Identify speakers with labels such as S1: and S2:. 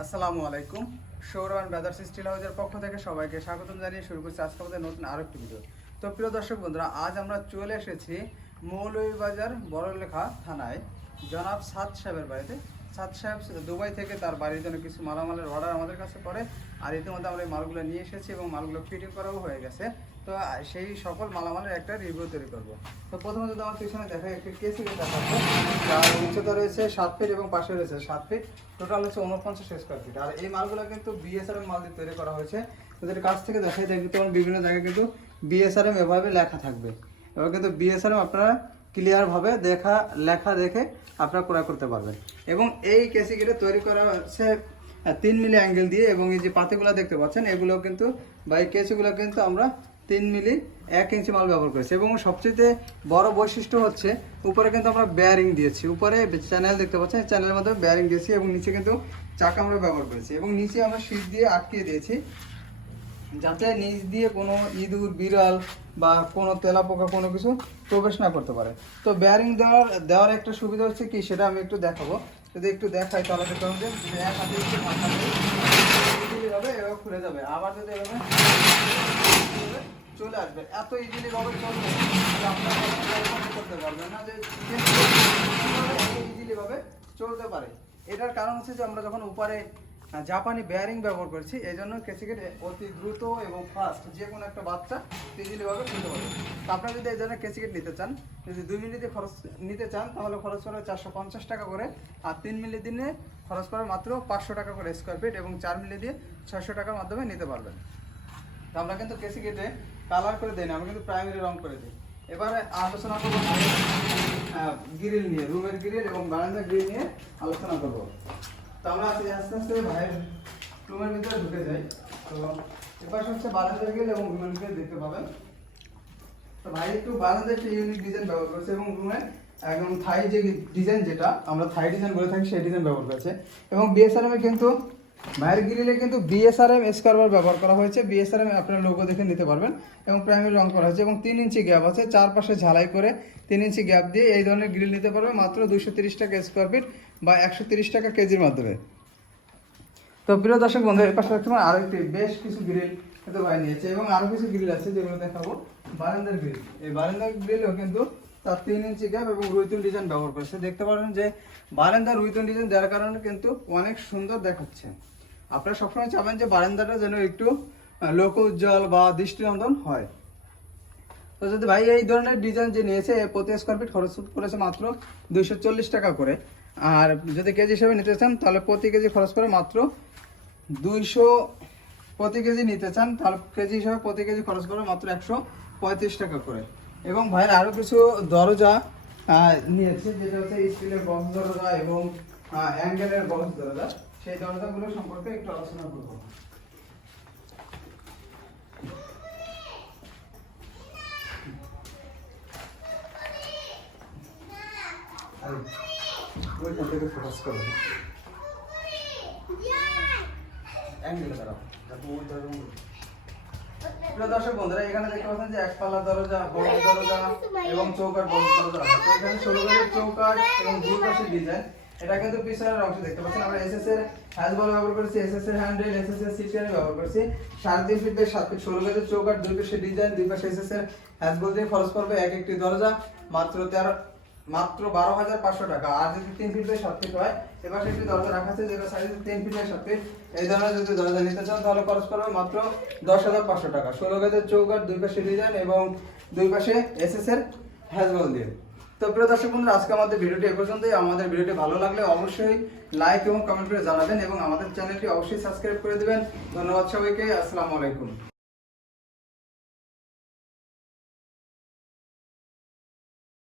S1: আসসালামু আলাইকুম। সৌরবান brothers still হাউসের পক্ষ থেকে সবাইকে স্বাগতম জানিয়ে শুরু করছি আজকে আমাদের নতুন আরও একটি ভিডিও তো প্রিয় দর্শক বন্ধুরা, আজ আমরা চলে এসেছি মৌলভীবাজার বড়লেখা থানায়। জনাব সাত সাহেবের বাড়িতে। সাদ সাহেব দুবাই থেকে তার বাড়ির জন্য কিছু মালামালের অর্ডার আমাদের কাছে করে, আর ইতিমধ্যে আমরা এই মালগুলো নিয়ে এসেছি এবং মালগুলো ফিটিং করাও হয়ে গেছে। তো সেই সকল মালামালের একটা রিভিউ তৈরি করব। তো প্রথমে যদি আমার পিছনে দেখা একটি কেসি থাকবে যার উচ্চতা রয়েছে সাত ফিট এবং পাশে রয়েছে সাত ফিট টোটাল হচ্ছে উনপঞ্চাশ স্কোয়ার ফিট আর এই মালগুলো কিন্তু বিএসআরএম মাল দিয়ে তৈরি করা হয়েছে। তোদের কাছ থেকে দেখাই দেখবি তোমার বিভিন্ন জায়গায় কিন্তু বিএসআরএম এভাবে লেখা থাকবে। এবার কিন্তু বিএসআরএম আপনারা ক্লিয়ারভাবে দেখা, লেখা দেখে আপনারা ক্রয় করতে পারবেন। এবং এই কেসিকিটা তৈরি করা হচ্ছে তিন মিলি অ্যাঙ্গেল দিয়ে এবং এই যে পাতিগুলো দেখতে পাচ্ছেন, এগুলো কিন্তু বা এই কেসিগুলো কিন্তু আমরা তিন মিলি এক ইঞ্চি মাল ব্যবহার করেছি। এবং সবচেয়ে বড় বৈশিষ্ট্য হচ্ছে, উপরে কিন্তু আমরা বেয়ারিং দিয়েছি। উপরে চ্যানেল দেখতে পাচ্ছেন চ্যানেলের মধ্যে বেয়ারিং দিয়েছি এবং নিচে কিন্তু চাকা আমরা ব্যবহার করেছি। এবং নিচে আমরা শীত দিয়ে আটকিয়ে দিয়েছি। যাতে নিচ দিয়ে কোনো ইঁদুর, বিড়াল বা কোনো তেলাপোকা কোনো কিছু প্রবেশ না করতে পারে। তো ব্যারিং দেওয়ার দেওয়ার একটা সুবিধা হচ্ছে কি, সেটা আমি একটু দেখাবো। যদি একটু দেখাই তাহলে দেখতে হবে এক হাতে একটু মাথা দিয়ে এভাবে খুলে যাবে। আবার যদি এভাবে চলে আসবে, এত ইজিলি ভাবে চলবে আপনারা না যে ইজিলি ভাবে চলতে পারে। এটার কারণ হচ্ছে যে আমরা যখন উপরে জাপানি বেয়ারিং ব্যবহার করছি এই জন্য কেসিকেট অতি দ্রুত এবং ফাস্ট যে কোনো একটা বাচ্চা ইজিলি ভাবে খুলতে পারবে আপনারা যদি এই ধরনের কেসিকেট নিতে চান, যদি দুই মিনিটে খরচ নিতে চান, তাহলে খরচ পড়বে চারশো পঞ্চাশ টাকা করে আর তিন মিলি দিনে খরচ পড়বে মাত্র পাঁচশো টাকা করে স্কোয়ার ফিট এবং চার মিলি দিয়ে ছয়শো টাকার মাধ্যমে নিতে পারবেন। তো আমরা কিন্তু কেসি কেটে কালার করে দিই না আমরা কিন্তু প্রাইমারি রং করে দিই। এবারে আলোচনা করব গ্রিল নিয়ে রুমের গ্রিল এবং বারান্দার গ্রিল নিয়ে আলোচনা করব। তো আমরা আস্তে আস্তে ভাইয়ের রুমের ভিতরে ঢুকে যাই। তো এপাশ হচ্ছে বারান্দার গেল এবং রুমের ভিতরে দেখতে পাবেন। তো ভাই একটু বারান্দার একটা ইউনিক ডিজাইন ব্যবহার করেছে এবং রুমে একদম থাই যে ডিজাইন যেটা, আমরা থাই ডিজাইন বলে থাকি, সেই ডিজাইন ব্যবহার করেছে। এবং বিএসআরএমে কিন্তু ভাইয়ের গ্রিলে কিন্তু বিএসআরএম স্কারবার ব্যবহার করা হয়েছে। বিএসআরএম আপনার লোগো দেখে নিতে পারবেন এবং প্রাইমারি রং করা হয়েছে এবং তিন ইঞ্চি গ্যাপ আছে। চারপাশে ঝালাই করে তিন ইঞ্চি গ্যাপ দিয়ে এই ধরনের গ্রিল নিতে পারবে মাত্র দুশো টাকা স্কোয়ার ফিট বা একশো টাকা কেজির মাধ্যমে। তো প্রিয় দর্শক বন্ধু এর পাশে তোমার আরও একটি বেশ কিছু গ্রিল কিন্তু ভাই নিয়েছে এবং আরও কিছু গ্রিল আছে যেগুলো দেখাবো। বারান্দার গ্রিল এই বারান্দার গ্রিলও কিন্তু তার তিন ইঞ্চি গ্যাপ এবং রুইতুন ডিজাইন ব্যবহার করেছে দেখতে পারেন যে বারান্দার রুইতুন ডিজাইন দেওয়ার কারণে কিন্তু অনেক সুন্দর দেখাচ্ছে। আপনারা সবসময় চাবেন যে বারান্দাটা যেন একটু লোক উজ্জ্বল বা দৃষ্টিনন্দন হয়। তো যদি ভাই এই ধরনের ডিজাইন যে নিয়েছে প্রতি স্কোয়ার ফিট খরচ করেছে মাত্র দুইশো চল্লিশ টাকা করে। আর যদি কেজি হিসেবে নিতে চান, তাহলে প্রতি কেজি খরচ করে মাত্র দুইশো প্রতি কেজি নিতে চান, তাহলে কেজি হিসাবে প্রতি কেজি খরচ করে মাত্র একশো পঁয়ত্রিশ টাকা করে। এবং ভাইয়ের আরও কিছু দরজা নিয়েছে যেটা হচ্ছে স্টিলের বক্স দরজা এবং অ্যাঙ্গেলের বক্স দরজা। সেই দরজাগুলো সম্পর্কে একটু আলোচনা করব। ওইখান থেকে ফোকাস করবে অ্যাঙ্গেলে প্রিয় দর্শক বন্ধুরা এখানে দেখতে পাচ্ছেন যে দরজা বড় দরজা এবং চৌকাট বড় দরজা। আছে এখানে গেজের চৌকাট এবং দুই পাশে ডিজাইন। এটা কিন্তু পিছনের অংশ দেখতে পাচ্ছেন। আমরা এসএস এর হ্যান্ড বল ব্যবহার করেছি। এসএস এর হ্যান্ডেল এসএস এর সিটিআর ব্যবহার করেছি। সাড়ে তিন ফিট বাই সাত ফিট ষোলো গেজের চৌকাট দুই পাশে ডিজাইন দুই পাশে এসএস এর বল দিয়ে খরচ পড়বে এক একটি দরজা মাত্র তেরো মাত্র বারো হাজার পাঁচশো টাকা। আর যদি তিন ফিট বাই সাত ফিট হয়, এবার একটি দরজা রাখা আছে যেটা সাইজ তিন ফিট বাই সাত ফিট এই ধরনের যদি দরজা নিতে চান, তাহলে খরচ পড়বে মাত্র দশ হাজার পাঁচশো টাকা। ষোলো গেজের চৌকাট দুই পাশে ডিজাইন এবং দুই পাশে এস এস এর হ্যাজবল দিয়ে। তো প্রিয় দর্শক বন্ধুরা, আজকে আমাদের ভিডিওটি এ পর্যন্তই। আমাদের ভিডিওটি ভালো লাগলে অবশ্যই লাইক এবং কমেন্ট করে জানাবেন এবং আমাদের চ্যানেলটি অবশ্যই সাবস্ক্রাইব করে দিবেন। ধন্যবাদ সবাইকে। আসসালামু আলাইকুম।